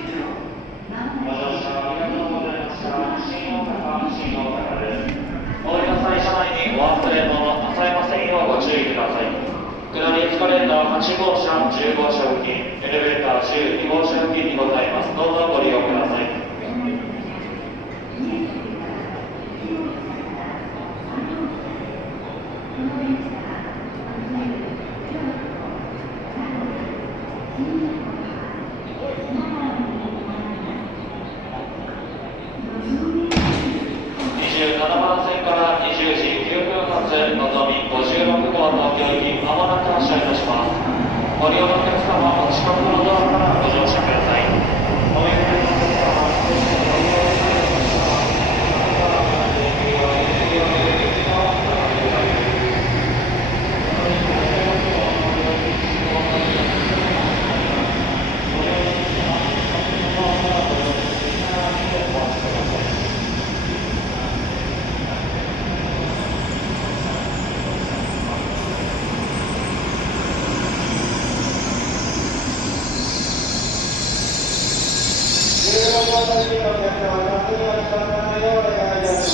ご乗車ありがとうございました。新大阪、新大阪です。お降りの際、車内にお忘れ物なさいませんようご注意ください。下りエスカレーター8号車、10号車付近、エレベーター12号車付近にございます。どうぞご利用ください。27番線から20時9分発のぞみ56号東京行きまもなく発車いたします。ご利用のお客様、お近くのドアからご乗車ください。お見送りのお客様、16号車付近のお客様、ご注意をお願いいたします。